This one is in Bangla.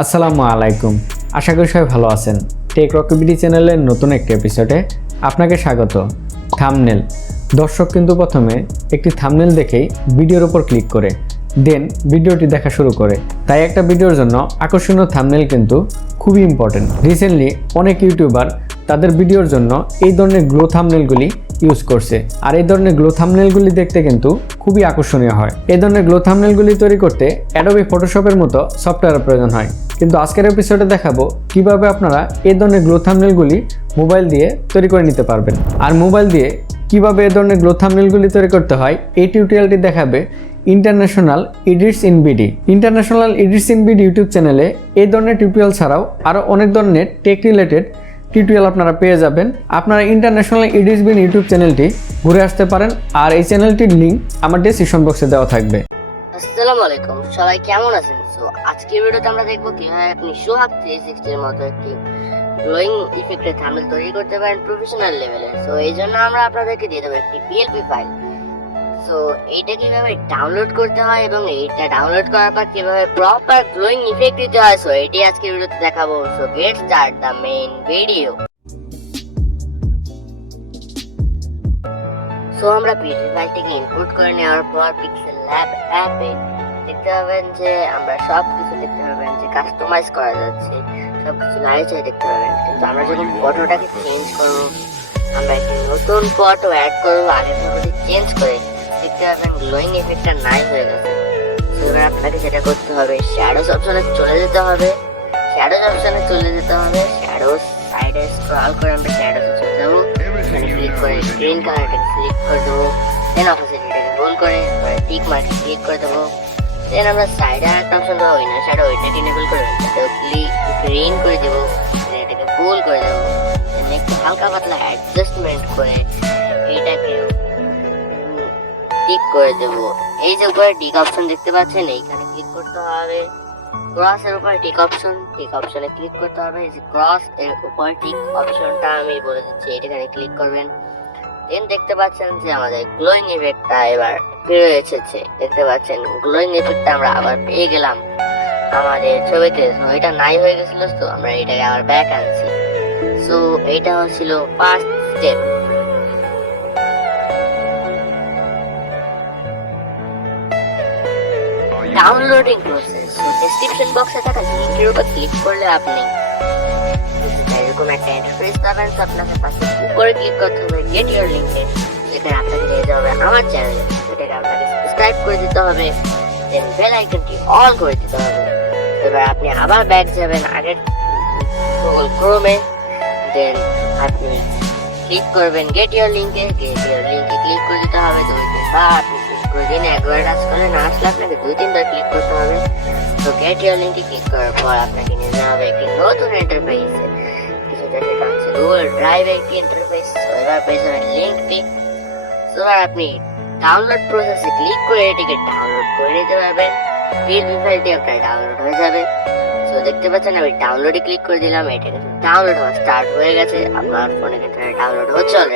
আসসালামু আলাইকুম। আশা করি সবাই ভালো আছেন। টেক রকিবিডি চ্যানেলের নতুন একটি এপিসোডে আপনাকে স্বাগত। থাম্বনেল দর্শক কিন্তু প্রথমে একটি থাম্বনেল দেখেই ভিডিওর উপর ক্লিক করে দেন ভিডিওটি দেখা শুরু করে। তাই একটা ভিডিওর জন্য আকর্ষণীয় থাম্বনেল কিন্তু খুবই ইম্পর্টেন্ট। রিসেন্টলি অনেক ইউটিউবার তাদের ভিডিওর জন্য এই ধরনের গ্লো থাম্বনেলগুলি ইউজ করছে, আর এই ধরনের গ্লো থাম্বনেলগুলি দেখতে কিন্তু খুবই আকর্ষণীয় হয়। এই ধরনের গ্লো থাম্বনেলগুলি তৈরি করতে অ্যাডোবি ফটোশপের মতো সফটওয়্যারের প্রয়োজন হয়, কিন্তু আজকের এপিসোডে দেখাবো কিভাবে আপনারা এই ধরনের গ্লো থাম্বনেলগুলি মোবাইল দিয়ে তৈরি করে নিতে পারবেন। আর মোবাইল দিয়ে কিভাবে এই ধরনের গ্লো থাম্বনেলগুলি তৈরি করতে হয় এই টিউটোরিয়ালটি দেখাবে international edits in BD. International edits in BD YouTube চ্যানেলে এই ধরনের টিউটোরিয়াল ছাড়াও আরও অনেক ধরনের টেক রিলেটেড টিউটোরিয়াল আপনারা পেয়ে যাবেন। আপনারা ইন্টারন্যাশনাল এডিটস বিন ইউটিউব চ্যানেলটি ঘুরে আসতে পারেন, আর এই চ্যানেলটির লিঙ্ক আমার ডেসক্রিপশন বক্সে দেওয়া থাকবে। আসসালামু আলাইকুম, সবাই কেমন আছেন? সো আজকের ভিডিওতে আমরা দেখব কিভাবে আপনি সোহাগ 360 এর মতো একটি গ্লোয়িং ইফেক্টের থাম্বনেল তৈরি করতে পারেন প্রফেশনাল লেভেলে। সো এই জন্য আমরা আপনাদেরকে দিয়ে দেবো একটি পিএলপি ফাইল। সো এইটা কিভাবে ডাউনলোড করতে হয় এবং এইটা ডাউনলোড করার পর কিভাবে প্রপার গ্লোয়িং ইফেক্ট দিতে হয়, সো এটি আজকের ভিডিওতে দেখাবো। So get start the main video. So আমরা পিএলপি ফাইলটিকে ইনপুট করে নেওয়ার পর পিক্সেলল্যাব অ্যাপে দেখতে পাবেন যে আমরা সব কিছু দেখতে পাবেন যে কাস্টমাইজ করা যাচ্ছে, সব কিছু লাইটে দেখতে পাবেন। কিন্তু আমরা যখন ফটোটাকে চেঞ্জ করব, আমরা একটি নতুন ফটো অ্যাড করবো, আগের ফটোটি চেঞ্জ করে দেখতে পাবেন গ্লোয়িং ইফেক্টটা নাই হয়ে গেছে। এবার আপনাকে যেটা করতে হবে, শ্যাডোজ অপশনে চলে যেতে হবে। শ্যাডোজ সাইডে স্ক্রল করে আমরা শ্যাডোজে চলে যাবো। এখানে ক্লিক করে গ্রিন কালারটাকে সিলেক্ট করে দেবো, দেন অপোজিটটাকে গোল করে টিক মার্কে ক্লিক করে দেবো। দেন আমরা সাইডে একটা অপশন দেবো, উইনার শ্যাডো, ওইটাকে এনেবল করে গ্রিন করে দেবো, এটাকে গোল করে দেবো। দেন একটু হালকা পাতলা অ্যাডজাস্টমেন্ট করে এইটাকে টিক করে দেবো। এই যে উপরে টিক অপশন দেখতে পাচ্ছেন, এইখানে ক্লিক করতে হবে। ক্রসের উপর টিক অপশনে ক্লিক করতে হবে। এই যে ক্রস এর উপর টিক অপশনটা আমি বলে দিচ্ছি, এখানে ক্লিক করবেন। দেন দেখতে পাচ্ছেন যে আমাদের গ্লোয়িং ইফেক্টটা এবার ফিরে এসেছে। দেখতে পাচ্ছেন গ্লোয়িং ইফেক্টটা আমরা আবার পেয়ে গেলাম আমাদের ছবিতে। এটা নাই হয়ে গেছিল, তো আমরা এটাকে আবার ব্যাক আনছি। সো এইটা হচ্ছিল first step. Downloading process. Description বক্সে থাকা লিংকের উপর ক্লিক করলে আপনি এরকম একটা ইন্টারফেস পাবেন। তো আপনাকে ফার্স্টে উপরে ক্লিক করতে হবে গেট ইওর লিংকে, যেখানে আপনাকে নিয়ে যাওয়া হবে আমার চ্যানেলে। সেটাকে আপনাকে সাবস্ক্রাইব করে দিতে হবে, দেন বেল আইকনটি অন করে দিতে হবে। এবার আপনি আবার ব্যাক যাবেন আগের গুগল ক্রোমে, দেন আপনি ক্লিক করবেন গেট ইওর লিংকে ক্লিক করে দিতে হবে 2-3 বার। দিনে একবার টাচ করলে না আসলে আপনাকে 2-3 বার ক্লিক করতে হবে। তো গেট ইওর লিংকে ক্লিক করার পর আপনাকে নিয়ে যাওয়া হবে একটি নতুন ইন্টারফেসে, কিছুটা যেটা হচ্ছে গুগল ড্রাইভের একটি ইন্টারফেস। এবার পেয়ে যাবেন লিঙ্কটি। এবার আপনি ডাউনলোড প্রসেসে ক্লিক করে এটিকে ডাউনলোড করে নিতে পারবেন। পিএলপি ফাইলটি আপনার ডাউনলোড হয়ে যাবে। তো দেখতে পাচ্ছেন আমি ডাউনলোডে ক্লিক করে দিলাম, এটা কিন্তু ডাউনলোড হওয়া স্টার্ট হয়ে গেছে। আপনার ফোনে কিন্তু ডাউনলোড হচ্ছে অলরেডি।